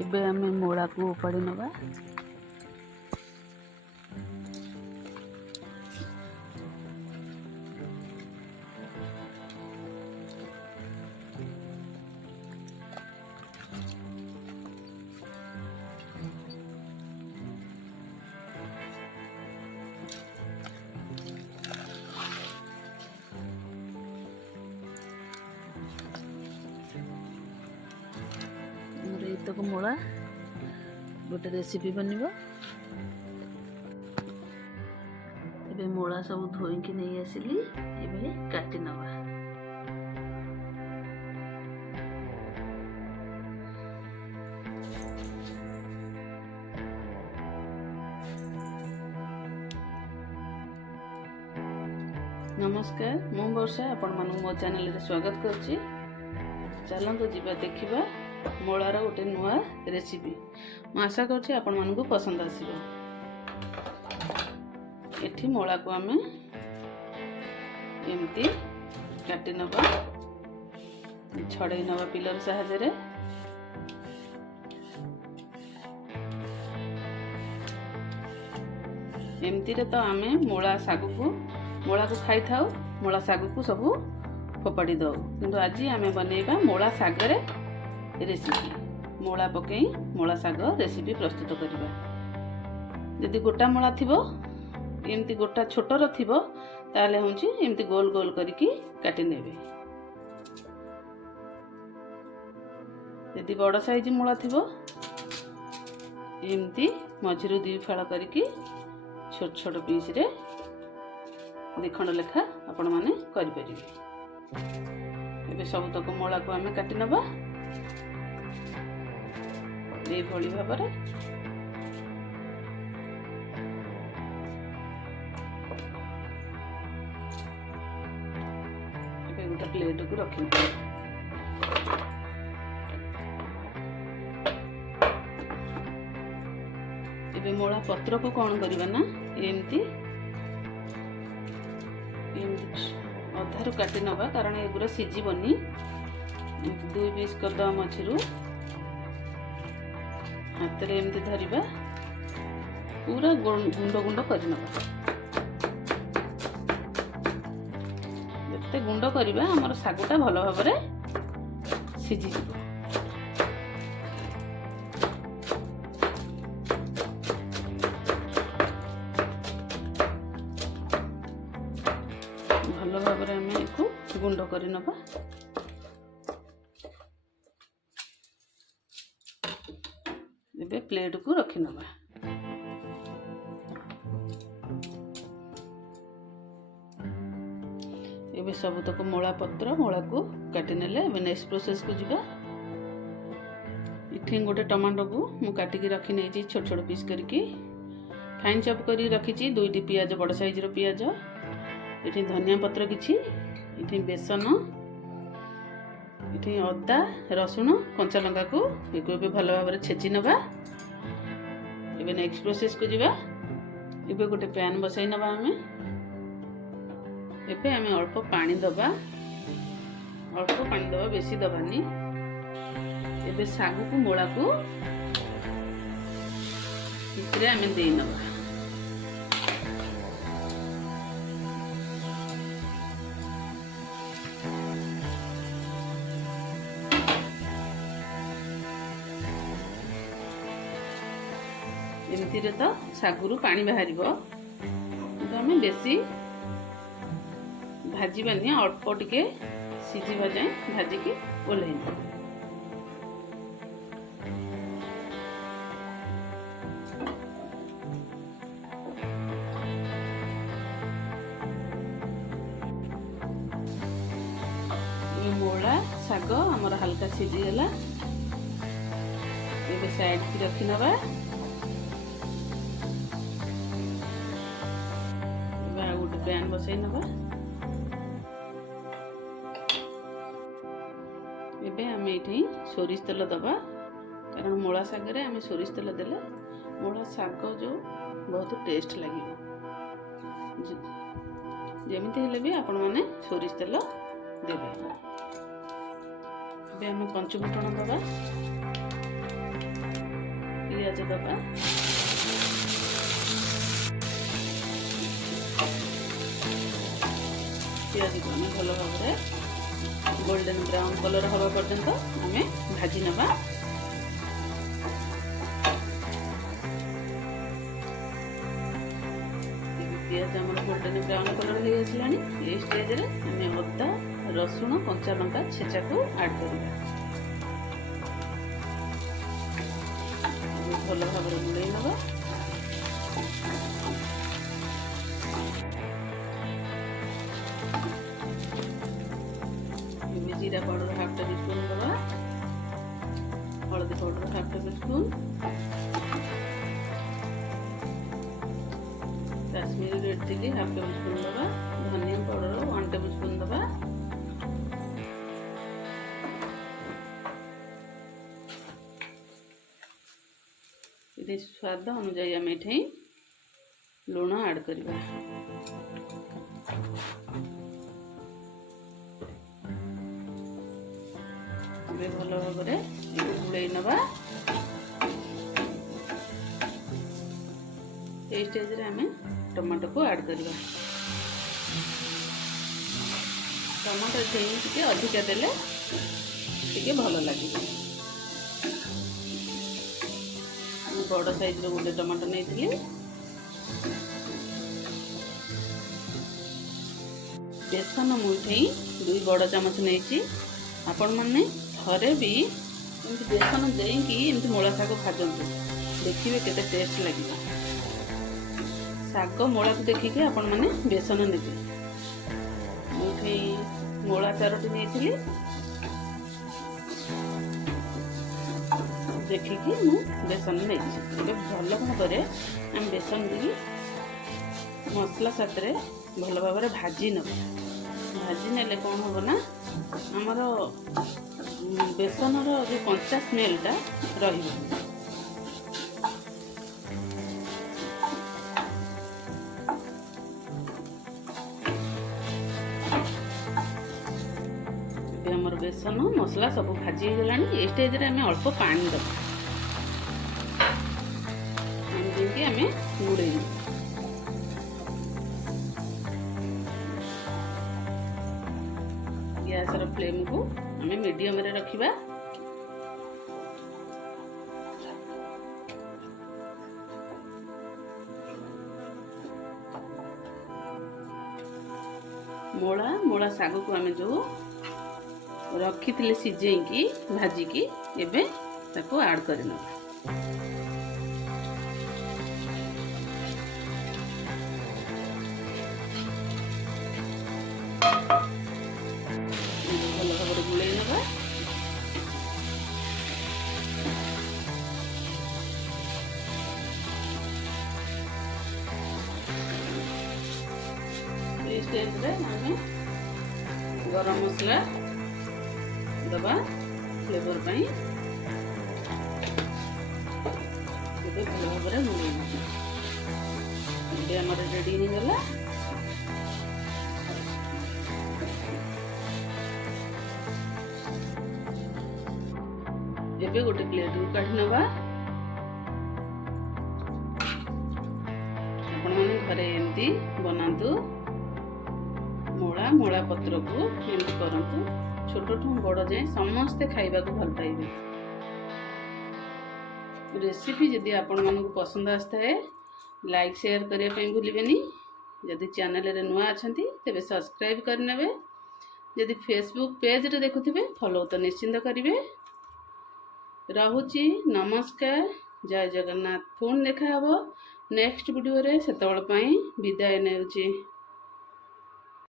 ଏବେ ଆମେ ମୂଳାକୁ ଉପାଡ଼ି ନେବା। ଏତକ ମୂଳା ଗୋଟେ ରେସିପି ବନିବ। ଏବେ ମୂଳା ସବୁ ଧୋଇକି ନେଇ ଆସିଲି, ଏବେ କାଟି ନେବା। ନମସ୍କାର, ମୁଁ ବର୍ଷା, ଆପଣମାନଙ୍କୁ ମୋ ଚ୍ୟାନେଲରେ ସ୍ୱାଗତ କରୁଛି। ଚାଲନ୍ତୁ ଯିବା ଦେଖିବା ମୂଳାର ଗୋଟେ ନୂଆ ରେସିପି। ମୁଁ ଆଶା କରୁଛି ଆପଣମାନଙ୍କୁ ପସନ୍ଦ ଆସିବ। ଏଠି ମୂଳାକୁ ଆମେ ଏମିତି କାଟି ନେବା, ଛଡ଼େଇ ନେବା ପିଲର ସାହାଯ୍ୟରେ। ଏମିତିରେ ତ ଆମେ ମୂଳାକୁ ଖାଇଥାଉ, ମୂଳା ଶାଗକୁ ସବୁ ଫୋପାଡ଼ି ଦେଉ, କିନ୍ତୁ ଆଜି ଆମେ ବନେଇବା ମୂଳା ଶାଗରେ ରେସିପି। ମୂଳା ପକାଇ ମୂଳା ଶାଗ ରେସିପି ପ୍ରସ୍ତୁତ କରିବା। ଯଦି ଗୋଟା ମୂଳା ଥିବ, ଏମିତି ଗୋଟା ଛୋଟର ଥିବ, ତାହେଲେ ହେଉଛି ଏମିତି ଗୋଲ ଗୋଲ କରିକି କାଟି ନେବେ। ଯଦି ବଡ଼ ସାଇଜ ମୂଳା ଥିବ, ଏମିତି ମଝିରୁ 2 ଫାଳ କରିକି ଛୋଟ ଛୋଟ ପିସ୍ରେ 2 ଖଣ୍ଡ ଲେଖା ଆପଣମାନେ କରିପାରିବେ। ଏବେ ସବୁତକ ମୂଳାକୁ ଆମେ କାଟି ନେବା ଏଇଭଳି ଭାବରେ। ଏବେ ଗୋଟେ ପ୍ଲେଟକୁ ରଖିବା। ଏବେ ମୂଳା ପତ୍ରକୁ କ'ଣ କରିବା ନା, ଏମିତି ଅଧାରୁ କାଟି ନେବା, କାରଣ ଏଗୁଡ଼ା ସିଝିବନି। 2 ପିସ୍ କରିଦେବା ମଝିରୁ। ହାତରେ ଏମିତି ଧରିବା, ପୁରା ଗୁଣ୍ଡ ଗୁଣ୍ଡ କରିନେବା। ଯେତେ ଗୁଣ୍ଡ କରିବା ଆମର ଶାଗଟା ଭଲ ଭାବରେ ସିଝିଯିବ। ଭଲ ଭାବରେ ଆମେ ଏକୁ ଗୁଣ୍ଡ କରିନେବା। ଏବେ ପ୍ଲେଟକୁ ରଖିନେବା। ଏବେ ସବୁତକ ମୂଳାକୁ କାଟି ନେଲେ। ଏବେ ନେକ୍ସଟ ପ୍ରୋସେସକୁ ଯିବା। ଏଠି ଗୋଟେ ଟମାଟୋକୁ ମୁଁ କାଟିକି ରଖି ନେଇଛି ଛୋଟ ଛୋଟ ପିସ୍ କରିକି। ଫାଇନ୍ ଚପ୍ କରି ରଖିଛି। 2ଟି ପିଆଜ, ବଡ଼ ସାଇଜର ପିଆଜ। ଏଠି ଧନିଆ ପତ୍ର କିଛି, ଏଠି ବେସନ, ଏଠି ଅଦା, ରସୁଣ, କଞ୍ଚା ଲଙ୍କାକୁ ଏବେ ଭଲ ଭାବରେ ଛେଚି ନେବା। ଏବେ ନେକ୍ସଟ ପ୍ରୋସେସକୁ ଯିବା। ଏବେ ଗୋଟେ ପ୍ୟାନ୍ ବସାଇ ନେବା ଆମେ। ଏବେ ଆମେ ଅଳ୍ପ ପାଣି ଦେବା, ବେଶୀ ଦେବାନି। ଏବେ ଶାଗକୁ ମୂଳାକୁ ଏଥିରେ ଆମେ ଦେଇନେବା। ଏମିତିରେ ତ ଶାଗରୁ ପାଣି ବାହାରିବ, କିନ୍ତୁ ଆମେ ବେଶୀ ଭାଜିବାନି, ଅଳ୍ପ ଟିକେ ସିଝିବା ଯାଏଁ ଭାଜିକି ଓହ୍ଲେଇ ନେବା। ମୂଳା ଶାଗ ଆମର ହାଲକା ସିଝିଗଲା। ଏବେ ସାଇଡ୍କି ରଖିନେବା। ଏବେ ଆଉ ଗୋଟେ ପ୍ୟାନ୍ ବସାଇ ନେବା। ଏବେ ଆମେ ଏଠି ସୋରିଷ ତେଲ ଦେବା, କାରଣ ମୂଳା ଶାଗରେ ଆମେ ସୋରିଷ ତେଲ ଦେଲେ ମୂଳା ଶାଗ ଯେଉଁ ବହୁତ ଟେଷ୍ଟ ଲାଗିବ। ଯେମିତି ହେଲେ ବି ଆପଣମାନେ ସୋରିଷ ତେଲ ଦେବେ। ଏବେ ଆମେ ପଞ୍ଚୁଫୁଟଣ ଦେବା। ପିଆଜ ଦେବା। ପିଆଜକୁ ଆମେ ଭଲ ଭାବରେ ଗୋଲ୍ଡେନ୍ ବ୍ରାଉନ୍ କଲର୍ ହେବା ପର୍ଯ୍ୟନ୍ତ ଆମେ ଭାଜି ନେବା। ପିଆଜ ଆମର ଗୋଲ୍ଡେନ୍ ବ୍ରାଉନ୍ କଲର୍ ହେଇ ଆସିଲାଣି। এই ଷ୍ଟେଜ୍ରେ ଆମେ ଅଦା, ରସୁଣ, କଞ୍ଚା ଲଙ୍କା ଛେଚାକୁ ଆଡ଼୍ କରିବା। ଭଲ ଭାବରେ ଗୁଳେଇ ନେବା। जीरा पाउडर हाफ टेबल स्पून दबा। हल्दी powder half tablespoon. Kashmiri red chilli half tablespoon दबा। धनिया पाउडर 1 टेबल स्पून दबा। ये स्वाद अनुजाई आम ये लुण ऐड करवा। भल भाव गुड़े नवा। ये स्टेज रे आम टमाटो को ऐड करवा। टमाटो टे अधिका देले टे भल लगे। बड़ साइज रो गोटे टमाटो नहीं थी। बेसन मुठे 2 बड़ चामच नहीं। आपण मैंने थरे भी एमती बेसन देकी एमती मूला शाग भाजतु। देखिए केते टेस्ट लगे। शाग मूला को देखिए आपण मैंने बेसन ने मुठे मूला 4टी नहीं देखिए मु बेसन नहीं भल भाव आम बेसन दी मसला साथ भल भाव भाजी नब। भाजी नेले कौन हम ना आमर बेसन जो कंचा स्मेलटा रही। आमर बेसन मसला सब भाजी गला। ये स्टेज रे आमे अल्प पानी दब आम गुड़े गैस फ्लेम को हमें मीडियम रे रखिबा। मूला शाग को हमें जो रखी थिले सिझे की भाजी की एबे ताको ऐड करना। भल भाव गुड़े नवा। स्टेज रे आमे गरम मसला दबा फ्लेवर पाई। भल भाव गुड़े ये आम रेडी हो गला। एबे गोटे प्लेट को काढ़ी नवा। आपण माने घरे एमती बनातु। मूला पत्र को एमती करंतु। छोट ठू बड़ जाए समस्ते खाइबा को भल पाइबे। रेसिपी जदि आपण मानक पसंद आस्ता है लाइक शेयर करने भूलिबेनी। जदि चैनल रे नुआ अछंती तेबे सब्सक्राइब करनेबे। जदि फेसबुक पेज रे देखुथिबे फॉलो तो निश्चिंत करिवे। रहुची नमस्कार। जय जगन्नाथ। पुणी देखा हबो नेक्स्ट वीडियो रे। सेतबेल पई विदाय नेउची।